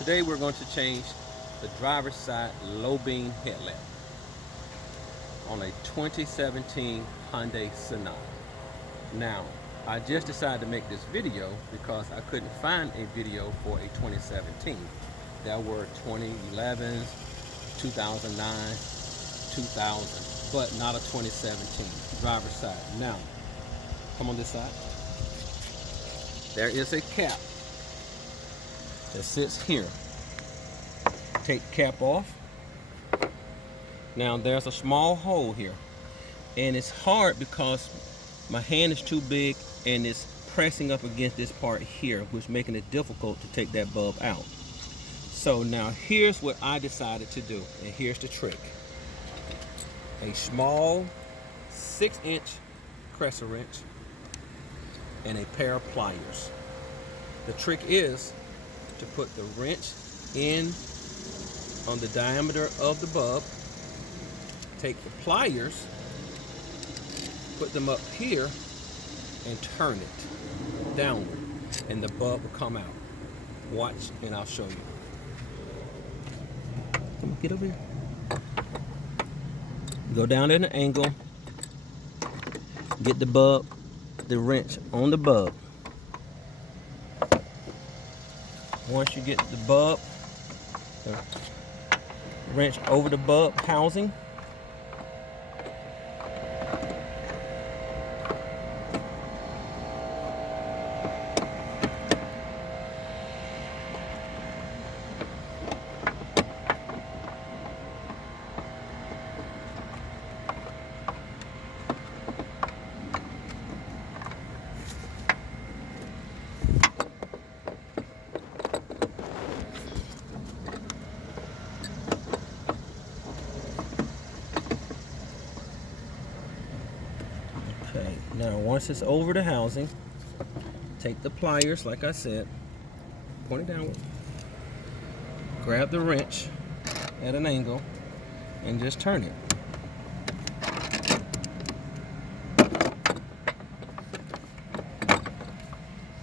Today we're going to change the driver's side low beam headlamp on a 2017 Hyundai Sonata. Now, I just decided to make this video because I couldn't find a video for a 2017. There were 2011s, 2009, 2000, but not a 2017 driver's side. Now, come on this side. There is a cap that sits here. Take the cap off. Now there's a small hole here, and it's hard because my hand is too big and it's pressing up against this part here, which is making it difficult to take that bulb out. So now here's what I decided to do, and here's the trick. A small 6-inch crescent wrench and a pair of pliers. The trick is to put the wrench in on the diameter of the bulb, take the pliers, put them up here, and turn it downward, and the bulb will come out. Watch, and I'll show you. Come on, get over here. Go down at an angle, get the bulb, the wrench on the bulb. Once you get the bulb, the wrench over the bulb housing, now once it's over the housing, take the pliers, like I said, point it downward, grab the wrench at an angle, and just turn it.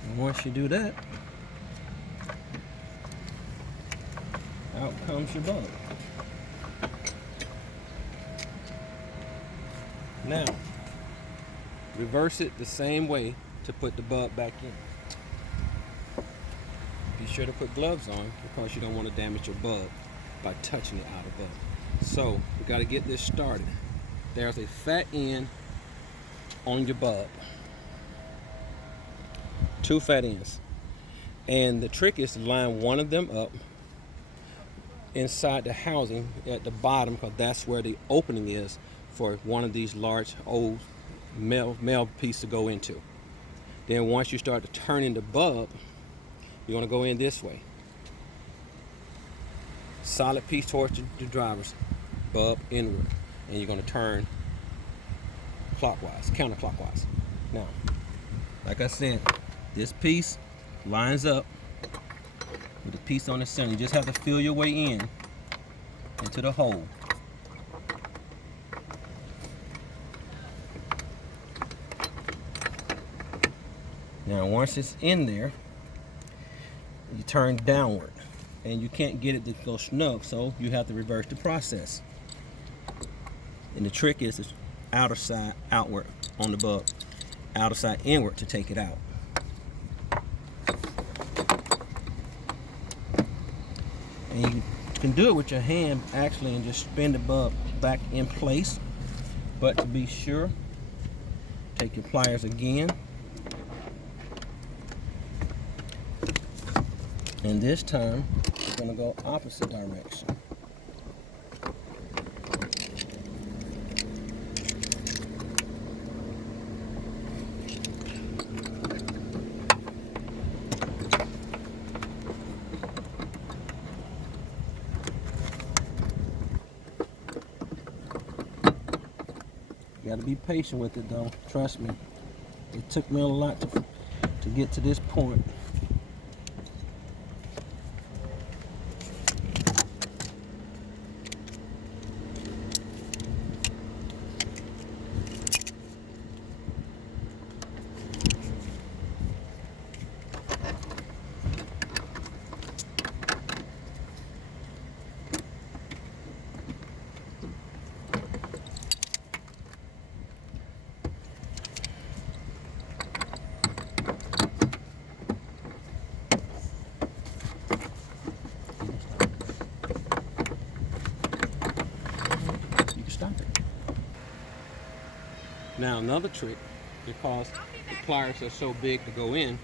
And once you do that, out comes your bulb. Now, reverse it the same way to put the bulb back in. Be sure to put gloves on because you don't want to damage your bulb by touching it out of bulb. So we got to get this started. There's a fat end on your bulb. 2 fat ends. And the trick is to line one of them up inside the housing at the bottom, because that's where the opening is for one of these large old male piece to go into. Then once you start to turn in the bulb, you want to go in this way. Solid piece towards the driver's bulb inward, and you're going to turn clockwise, counterclockwise. Now, like I said, this piece lines up with the piece on the center. You just have to feel your way in into the hole. Now, once it's in there, you turn downward, and you can't get it to go snug, so you have to reverse the process. And the trick is outer side outward on the bulb, outer side inward to take it out. And you can do it with your hand actually, and just spin the bulb back in place. But to be sure, take your pliers again. And this time, we're going to go opposite direction. You got to be patient with it though, trust me. It took me a lot to get to this point. Now another trick, because the pliers are so big to go in,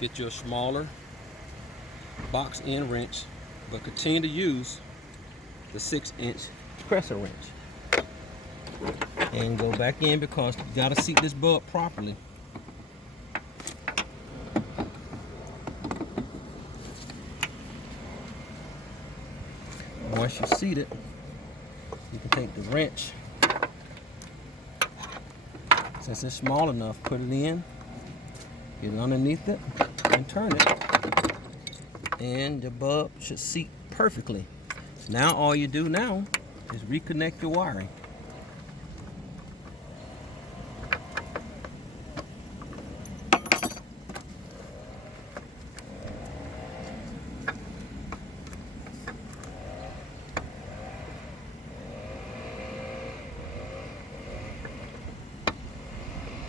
get you a smaller box end wrench, but continue to use the 6-inch crescent wrench. And go back in, because you gotta seat this bulb properly. Once you seat it, you can take the wrench, since it's small enough, put it in, get it underneath it, and turn it. And the bulb should seat perfectly. Now all you do now is reconnect your wiring.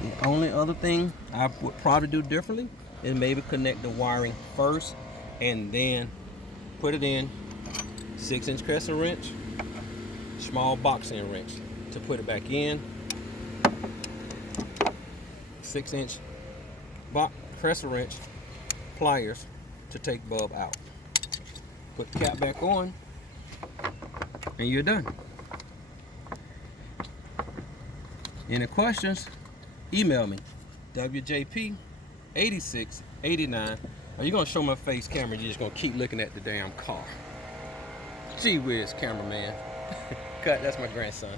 The only other thing I would probably do differently is maybe connect the wiring first and then put it in 6-inch crescent wrench, small box end wrench to put it back in, 6-inch crescent wrench, pliers to take bulb out. Put the cap back on and you're done. Any questions? Email me, WJP8689. Are you gonna show my face, camera? You're just gonna keep looking at the damn car. Gee whiz, cameraman. Cut, that's my grandson.